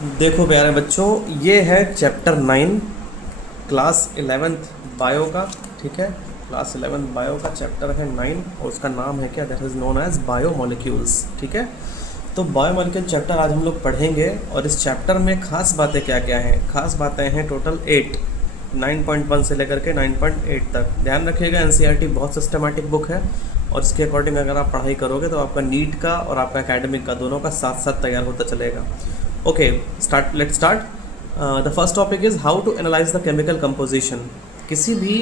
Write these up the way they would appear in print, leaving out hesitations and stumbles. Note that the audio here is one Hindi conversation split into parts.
देखो प्यारे बच्चों, ये है चैप्टर 9 क्लास 11th बायो का। ठीक है, क्लास 11th बायो का चैप्टर है 9 और उसका नाम है क्या, that is known as biomolecules. ठीक है, तो बायोमोलिक्यूल चैप्टर आज हम लोग पढ़ेंगे और इस चैप्टर में खास बातें क्या क्या हैं। खास बातें हैं टोटल 8, 9.1 से लेकर के 9.8 तक। ध्यान रखिएगा, एनसीईआरटी बहुत सिस्टमेटिक बुक है और इसके अकॉर्डिंग अगर आप पढ़ाई करोगे तो आपका नीट का और आपका एकेडमिक का दोनों का साथ साथ तैयार होता चलेगा। Okay, let's start. The first topic is how to analyse the chemical composition. किसी भी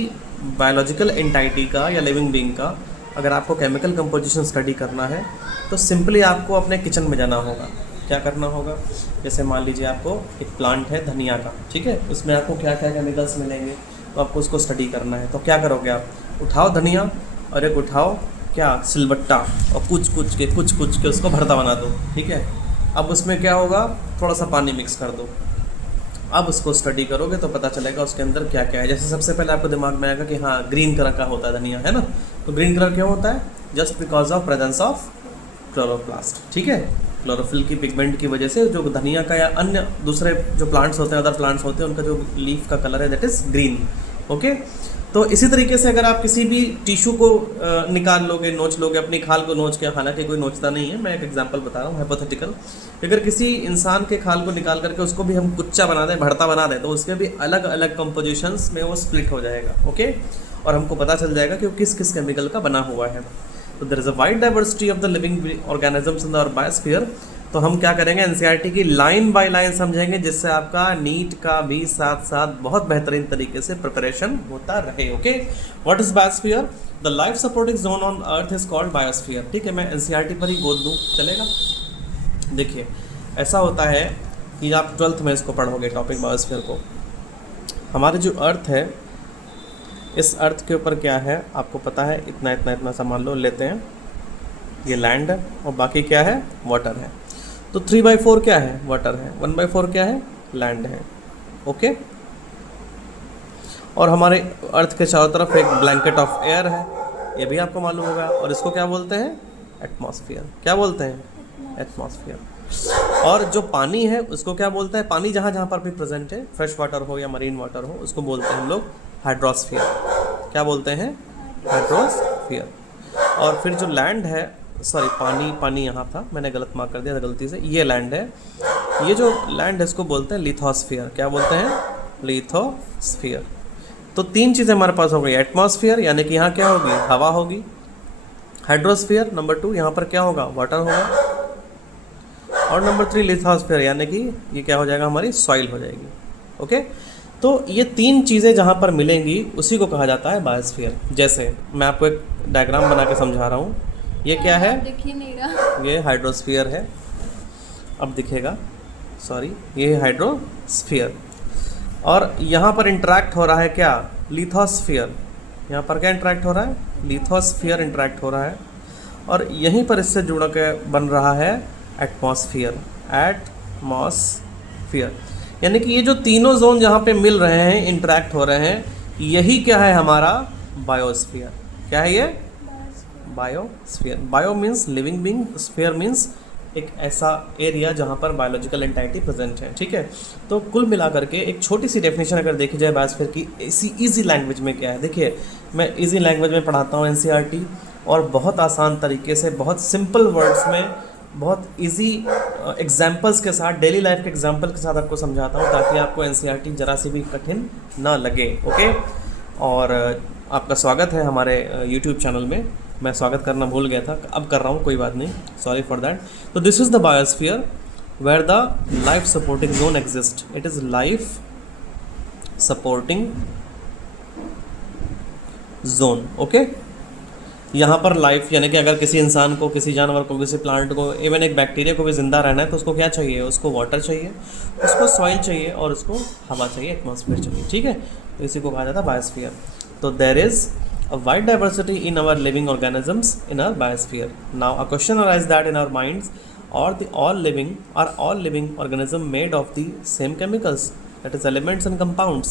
बायोलॉजिकल एंटाइटी का या लिविंग बीइंग का अगर आपको केमिकल कंपोजिशन स्टडी करना है तो सिंपली आपको अपने किचन में जाना होगा। क्या करना होगा, जैसे मान लीजिए आपको एक प्लांट है धनिया का, ठीक है, उसमें आपको क्या क्या केमिकल्स मिलेंगे तो आपको उसको स्टडी करना है। तो क्या करोगे आप, उठाओ धनिया और एक उठाओ क्या सिलबट्टा और कुछ कुछ के उसको भरता बना दो। ठीक है, अब उसमें क्या होगा, थोड़ा सा पानी मिक्स कर दो। अब उसको स्टडी करोगे तो पता चलेगा उसके अंदर क्या क्या है। जैसे सबसे पहले आपको दिमाग में आएगा कि हाँ ग्रीन कलर का होता है धनिया, है ना। तो ग्रीन कलर क्यों होता है, just because of presence of chloroplast. ठीक है, क्लोरोफिल की पिगमेंट की वजह से जो धनिया का या अन्य दूसरे जो प्लांट्स होते हैं, अदर प्लांट्स होते हैं, उनका जो लीफ का कलर है दैट इज़ ग्रीन। ओके, तो इसी तरीके से अगर आप किसी भी टिश्यू को निकाल लोगे, नोच लोगे, अपनी खाल को नोच के, हालांकि कोई नोचता नहीं है, मैं एक एग्जांपल बता रहा हूँ हाइपोथेटिकल। अगर किसी इंसान के खाल को निकाल करके उसको भी हम कुच्चा बना दें, भरता बना दें, तो उसके भी अलग अलग कंपोजिशंस में वो स्प्लिट हो जाएगा। ओके, और हमको पता चल जाएगा कि वो किस किस केमिकल का बना हुआ है। तो there is a wide diversity of the living organisms in the biosphere. तो हम क्या करेंगे, एनसीईआरटी की लाइन बाय लाइन समझेंगे, जिससे आपका नीट का भी साथ साथ बहुत बेहतरीन तरीके से प्रिपरेशन होता रहे। Okay, what is biosphere? The life supporting zone on earth is called biosphere. ठीक है, मैं एनसीईआरटी पर ही गोद दूँ, चलेगा। देखिए, ऐसा होता है कि आप 12th में इसको पढ़ोगे टॉपिक बायोस्फीयर को। हमारे जो अर्थ है, इस अर्थ के ऊपर क्या है आपको पता है, इतना इतना इतना सामान लो लेते हैं, ये लैंड है और बाकी क्या है, वाटर है। तो 3/4 क्या है, वाटर है, 1/4 क्या है, लैंड है। ओके, और हमारे अर्थ के चारों तरफ एक ब्लैंकेट ऑफ एयर है, ये भी आपको मालूम होगा, और इसको क्या बोलते हैं, एटमॉस्फेयर। क्या बोलते हैं, एटमॉस्फेयर। और जो पानी है उसको क्या बोलते हैं, पानी जहाँ जहाँ पर भी प्रेजेंट है, फ्रेश वाटर हो या मरीन वाटर हो, उसको बोलते हैं हम लोग हाइड्रोस्फीयर। क्या बोलते हैं, हाइड्रोस्फीयर। और फिर जो लैंड है, सॉरी पानी यहाँ था, मैंने गलत मार्क कर दिया था गलती से, ये लैंड है। ये जो लैंड है इसको बोलते हैं लिथोस्फीयर। क्या बोलते हैं, लिथोस्फीयर। तो 3 चीज़ें हमारे पास हो गई, एटमॉस्फेयर यानी कि यहाँ क्या होगी, हवा होगी। हाइड्रोस्फीयर नंबर 2, यहाँ पर क्या होगा, वाटर होगा। और नंबर 3 लिथोस्फीयर यानी कि ये क्या हो जाएगा, हमारी सॉइल हो जाएगी। ओके, तो ये 3 चीज़ें जहाँ पर मिलेंगी उसी को कहा जाता है बायोस्फीयर। जैसे मैं आपको एक डायग्राम बना के समझा रहा हूँ, ये क्या है, दिख ही नहीं रहा। ये हाइड्रोस्फीयर है, अब दिखेगा, सॉरी, ये हाइड्रोस्फीयर। और यहाँ पर इंटरेक्ट हो रहा है क्या, लिथोस्फीयर। यहाँ पर क्या इंटरेक्ट हो रहा है, लिथोस्फीयर इंटरेक्ट हो रहा है। और यहीं पर इससे जुड़ के बन रहा है एटमॉस्फेयर। एटमॉस्फेयर यानी कि ये जो तीनों जोन जहाँ पे मिल रहे हैं, इंटरेक्ट हो रहे हैं, यही क्या है, हमारा बायोस्फीयर। क्या है ये, biosphere. Bio means living being, sphere means एक ऐसा एरिया जहाँ पर बायोलॉजिकल एंटाइटी प्रेजेंट है। ठीक है, तो कुल मिलाकर के एक छोटी सी डेफिनेशन अगर देखी जाए बायोस्फीयर की, इजी लैंग्वेज में क्या है। देखिए, मैं इजी लैंग्वेज में पढ़ाता हूँ एनसीईआरटी, और बहुत आसान तरीके से, बहुत सिंपल वर्ड्स में, बहुत इजी एग्जाम्पल्स के साथ, डेली लाइफ के एग्जाम्पल के साथ आपको समझाता हूँ, ताकि आपको एनसीईआरटी जरा सी भी कठिन ना लगे। ओके, और आपका स्वागत है हमारे यूट्यूब चैनल में। मैं स्वागत करना भूल गया था, अब कर रहा हूँ, कोई बात नहीं, सॉरी फॉर दैट। तो this is the biosphere where the life supporting zone exist. It is life supporting zone. Okay, यहाँ पर लाइफ यानी कि अगर किसी इंसान को, किसी जानवर को, किसी प्लांट को, इवन एक बैक्टीरिया को भी ज़िंदा रहना है तो उसको क्या चाहिए, उसको वाटर चाहिए, उसको सॉइल चाहिए और उसको हवा चाहिए, एटमॉस्फेयर चाहिए। ठीक है, तो इसी को कहा जाता है बायोस्फीयर। तो there is a wide diversity in our living organisms in our biosphere. Now a question arises that in our minds, are all living organism made of the same chemicals, that is elements and compounds?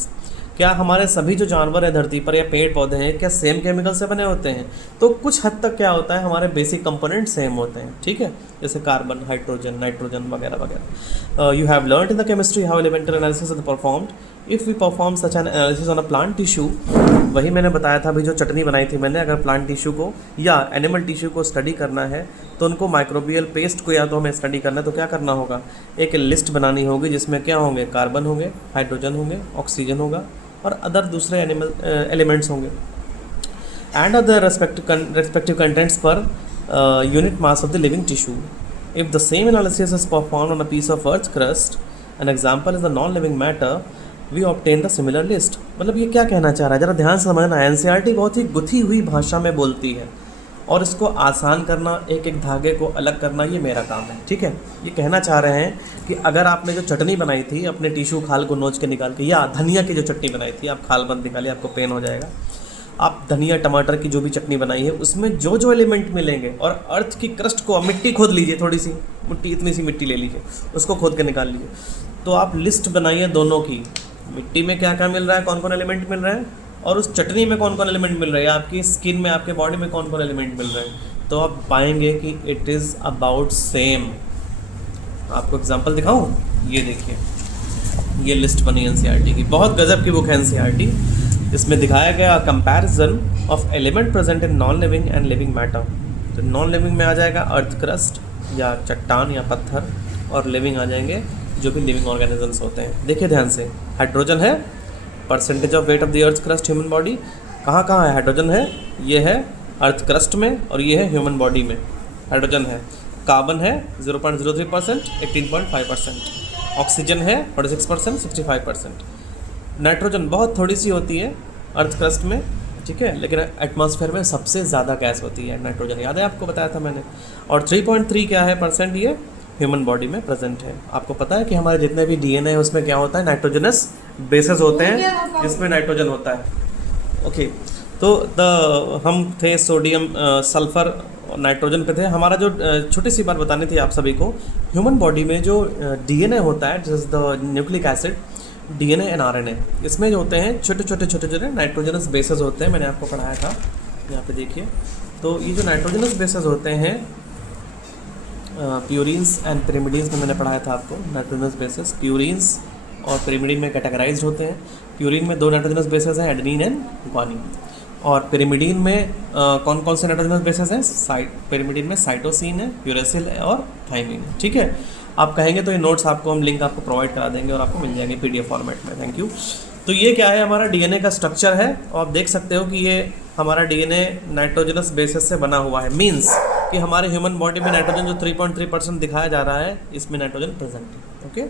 क्या हमारे सभी जो जानवर हैं धरती पर या पेड़ पौधे हैं क्या सेम केमिकल से बने होते हैं? तो कुछ हद तक क्या होता है, हमारे बेसिक कंपोनेंट सेम होते हैं, ठीक है, जैसे कार्बन, हाइड्रोजन, नाइट्रोजन वगैरह वगैरह। You have learned in the chemistry how elemental analysis is performed if we perform such an analysis on a plant tissue. वही मैंने बताया था अभी, जो चटनी बनाई थी मैंने, अगर प्लांट टिश्यू को या एनिमल टिश्यू को स्टडी करना है तो उनको माइक्रोबियल पेस्ट को या तो हमें स्टडी करना है तो क्या करना होगा, एक लिस्ट बनानी होगी जिसमें क्या होंगे, कार्बन होंगे, हाइड्रोजन होंगे, ऑक्सीजन होगा और अदर दूसरे एनिमल एलिमेंट्स होंगे, and other respective contents per unit mass of the living tissue. If the same analysis is performed on a piece of earth crust, an example is the non living matter, we obtain the similar list. मतलब ये क्या कहना चाह रहा है, ज़रा ध्यान से समझना। एनसीईआरटी बहुत ही गुथी हुई भाषा में बोलती है और इसको आसान करना, एक एक धागे को अलग करना, ये मेरा काम है, ठीक है। ये कहना चाह रहे हैं कि अगर आपने जो चटनी बनाई थी अपने टिश्यू खाल को नोच के निकाल के, या धनिया की जो चटनी बनाई थी, आप खाल बंद निकालिए, आपको पेन हो जाएगा। आप धनिया टमाटर की जो भी चटनी बनाई है उसमें जो जो एलिमेंट मिलेंगे, और अर्थ की क्रस्ट को मिट्टी खोद लीजिए, थोड़ी सी मिट्टी, इतनी सी मिट्टी ले लीजिए, उसको खोद के निकाल लीजिए, तो आप लिस्ट बनाइए दोनों की, मिट्टी में क्या क्या मिल रहा है, कौन कौन एलिमेंट मिल रहा है, और उस चटनी में कौन कौन एलिमेंट मिल रहा है, आपकी स्किन में, आपके बॉडी में कौन कौन एलिमेंट मिल रहे हैं, तो आप पाएंगे कि इट इज़ अबाउट सेम। आपको एग्जांपल दिखाऊं, ये देखिए, ये लिस्ट बनी एनसीईआरटी की, बहुत गजब की बुक है एनसीईआरटी। इसमें दिखाया गया comparison of element present in non living and living matter. तो नॉन लिविंग में आ जाएगा अर्थ क्रस्ट या चट्टान या पत्थर, और लिविंग आ जाएंगे जो भी लिविंग ऑर्गेनिजम्स होते हैं। देखिए ध्यान से, हाइड्रोजन है, percentage of weight of the earth crust human body, कहाँ कहाँ है हाइड्रोजन है, ये है अर्थ क्रस्ट में और ये है ह्यूमन बॉडी में हाइड्रोजन है। कार्बन है 0.03%, 18.5%, ऑक्सीजन है 46%, 65%, नाइट्रोजन बहुत थोड़ी सी होती है अर्थ क्रस्ट में, ठीक है, लेकिन एटमॉस्फेयर में सबसे ज़्यादा गैस होती है नाइट्रोजन, याद है आपको, बताया था मैंने। और 3.3 क्या है परसेंट, ये ह्यूमन बॉडी में प्रेजेंट है। आपको पता है कि हमारे जितने भी डीएनए है उसमें क्या होता है, नाइट्रोजनस बेसेस होते हैं जिसमें नाइट्रोजन होता है। ओके, तो हम थे सोडियम, सल्फर और नाइट्रोजन पे थे। हमारा जो छोटी सी बात बतानी थी आप सभी को, ह्यूमन बॉडी में जो डीएनए होता है, जैसे the nucleic acid, DNA and RNA, इसमें जो होते हैं छोटे छोटे नाइट्रोजनस बेसेस होते हैं, मैंने आपको पढ़ाया था, यहाँ पे देखिए। तो ये जो नाइट्रोजनस बेसेस होते हैं, प्यूरिन्स एंड पिरिमिडीन्स में मैंने पढ़ाया था आपको, नाइट्रोजनस बेसेस प्यूरिन्स और पिरिमिडीन में कैटेगराइज्ड होते हैं। प्यूरिन में 2 नाइट्रोजनस बेसेस हैं, एडेनिन एंड ग्वानिन, और पिरिमिडीन में कौन कौन से नाइट्रोजनस बेसेस हैं, पिरिमिडीन में साइटोसिन है, यूरेसिल है और थाइमिन है, ठीक है। आप कहेंगे तो ये नोट्स आपको हम लिंक आपको प्रोवाइड करा देंगे और आपको मिल जाएंगे पीडीएफ फॉर्मेट में। Thank you. तो ये क्या है, हमारा डीएनए का स्ट्रक्चर है, और आप देख सकते हो कि ये हमारा डीएनए नाइट्रोजनस बेसिस से बना हुआ है, मींस कि हमारे ह्यूमन बॉडी में नाइट्रोजन जो 3.3% दिखाया जा रहा है, इसमें नाइट्रोजन प्रेजेंट है, ओके।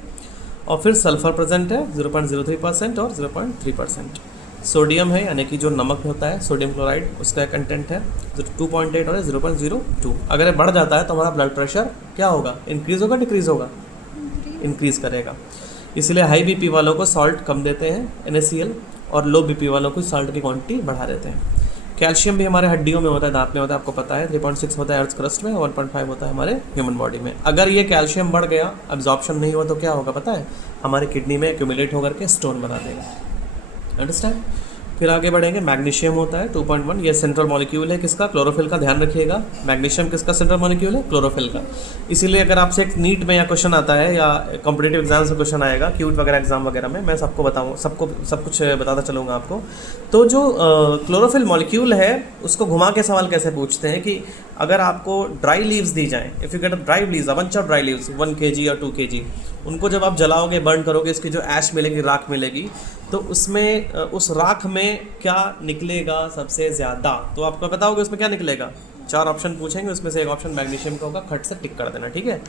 और फिर सल्फर प्रेजेंट है 0.03% और 0.3%। सोडियम है, यानी कि जो नमक होता है सोडियम क्लोराइड, उसका कंटेंट है 2.8 और 0.02। अगर ये बढ़ जाता है तो हमारा ब्लड प्रेशर क्या होगा, इंक्रीज़ होगा डिक्रीज़ होगा, इंक्रीज़ करेगा। इसलिए हाई बीपी वालों को सॉल्ट कम देते हैं NaCl, और लो बीपी वालों को सॉल्ट की क्वांटिटी बढ़ा देते हैं। कैल्शियम भी हमारे हड्डियों में होता है, दांत में होता है, आपको पता है। 3.6 होता है अर्थ क्रस्ट में, 1.5 होता है हमारे ह्यूमन बॉडी में। अगर ये कैल्शियम बढ़ गया, अब्जॉर्प्शन नहीं हुआ, तो क्या होगा पता है, हमारी किडनी में एक्यूमुलेट होकर के स्टोन बना देगा, अंडरस्टैंड। फिर आगे बढ़ेंगे, मैग्नीशियम होता है 2.1, ये सेंट्रल मॉलिक्यूल है किसका, क्लोरोफिल का, ध्यान रखिएगा। मैग्नीशियम किसका सेंट्रल मॉलिक्यूल है, क्लोरोफिल का। इसीलिए अगर आपसे एक नीट में या क्वेश्चन आता है, या कॉम्पिटेटिव एग्जाम से क्वेश्चन आएगा, क्यूट वगैरह एग्जाम वगैरह में, मैं सबको बताऊँ, सब कुछ बताता चलूँगा आपको। तो जो क्लोरोफिल मॉलिक्यूल है उसको घुमा के सवाल कैसे पूछते हैं कि अगर आपको ड्राई लीव्स दी जाएँ, if you get dry leaves, a bunch of dry leaves 1 kg और 2 kg, उनको जब आप जलाओगे, बर्न करोगे, इसकी जो ऐश मिलेगी, राख मिलेगी, तो उसमें उस राख में क्या निकलेगा सबसे ज़्यादा, तो आपको पता होगा उसमें क्या निकलेगा। 4 ऑप्शन पूछेंगे, उसमें से एक ऑप्शन मैग्नीशियम का होगा, खट से टिक कर देना, ठीक है।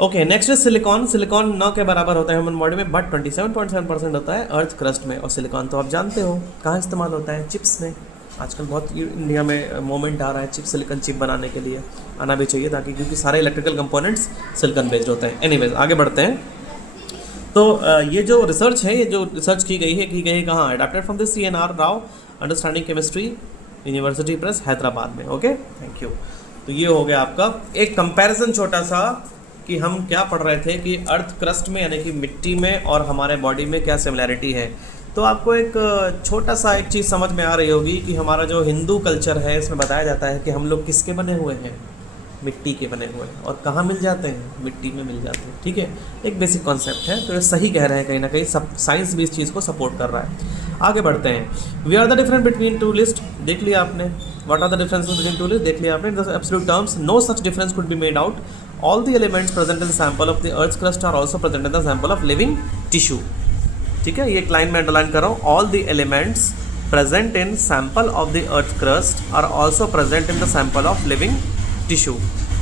Okay, next silicon. सिलिकॉन 9 के बराबर होता है ह्यूमन बॉडी में, बट 27.7% होता है अर्थ क्रस्ट में। और सिलिकॉन तो आप जानते हो कहाँ इस्तेमाल होता है, चिप्स में। आजकल बहुत इंडिया में मोमेंट आ रहा है चिप, सिलिकॉन चिप बनाने के लिए, आना भी चाहिए, ताकि क्योंकि सारे इलेक्ट्रिकल कंपोनेंट्स सिलिकॉन बेस्ड होते हैं। एनीवेज, आगे बढ़ते हैं। तो ये जो रिसर्च है, ये जो रिसर्च की गई है कहाँ, adapted from the CNR Rao understanding chemistry, university press, Hyderabad में, ओके, थैंक यू। तो ये हो गया आपका एक कंपैरिजन छोटा सा, कि हम क्या पढ़ रहे थे कि अर्थ क्रस्ट में, यानी कि मिट्टी में और हमारे बॉडी में क्या सिमिलैरिटी है। तो आपको एक छोटा सा एक चीज़ समझ में आ रही होगी कि हमारा जो हिंदू कल्चर है इसमें बताया जाता है कि हम लोग किसके बने हुए हैं, मिट्टी के बने हुए हैं, और कहाँ मिल जाते हैं, मिट्टी में मिल जाते हैं। ठीक है, एक बेसिक कॉन्सेप्ट है, तो ये सही कह रहे हैं, कहीं ना कहीं सब साइंस भी इस चीज़ को सपोर्ट कर रहा है। आगे बढ़ते हैं। We are the difference between two list, देख लिया आपने। What are the differences between two list, देख लिया आपने। In absolute terms no such difference could be made out. All the elements present in sample of the earth crust are also present in the sample of living tissue. ठीक है, ये एक लाइन में अंडरलाइन कर रहा हूँ। All the elements present in sample of the earth crust are also present in the sample of living tissue.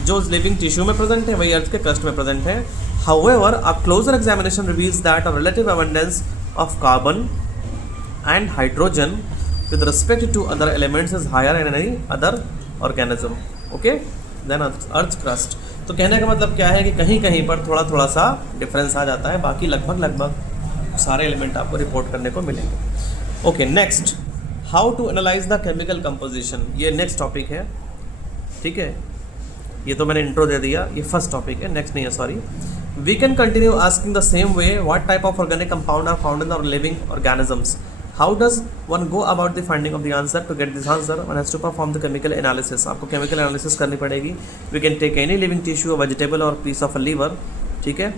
जो लिविंग टिश्यू में प्रेजेंट है वही अर्थ के क्रस्ट में प्रेजेंट है। However a closer examination reveals that a relative abundance of carbon and hydrogen with respect to other elements is higher in any other organism, okay, than earth crust। तो कहने का मतलब क्या है कि कहीं कहीं पर थोड़ा थोड़ा सा डिफरेंस आ जाता है, बाकी लगभग सारे एलिमेंट आपको रिपोर्ट करने को मिलेंगे। Okay, next, how to analyse the chemical composition, ये नेक्स्ट टॉपिक है। ठीक है, ये तो मैंने इंट्रो दे दिया, ये फर्स्ट टॉपिक है, नेक्स्ट नहीं है, sorry. We can continue asking the same way, what type of organic compound are found in our living organisms. How does one go about the finding of the answer? To get this answer, one has to perform the chemical analysis. आपको chemical analysis करनी पड़ेगी। We can take any living tissue, a vegetable or piece of a liver। ठीक है,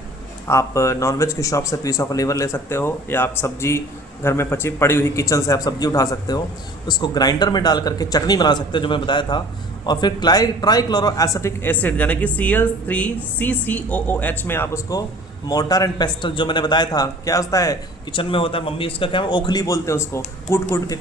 आप नॉनवेज की शॉप से पीस ऑफ लीवर ले सकते हो, या आप सब्जी घर में पड़ी हुई किचन से आप सब्जी उठा सकते हो, उसको ग्राइंडर में डाल करके चटनी बना सकते हो, जो मैं बताया था। और फिर ट्राइक्लोरोएसिटिक एसिड यानी कि Cl3CCOOH में आप उसको मोर्टार एंड पेस्टल, जो मैंने बताया था, क्या होता है किचन में होता है, मम्मी इसका क्या है, ओखली बोलते हैं उसको, कूट कूट के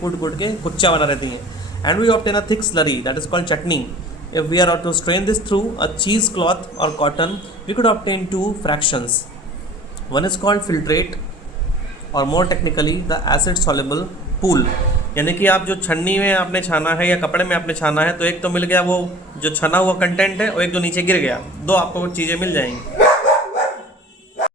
कुच्चा बना रहती हैं। And we obtain a thick slurry that is called chutney. If we are to strain this through a cheese cloth or cotton, we could obtain two fractions. One is called filtrate or more technically the acid soluble pool, यानी कि आप जो छन्नी में आपने छाना है या कपड़े में आपने छाना है, तो एक तो मिल गया वो जो छना हुआ कंटेंट है, और एक जो नीचे गिर गया, दो आपको चीज़ें मिल जाएंगी।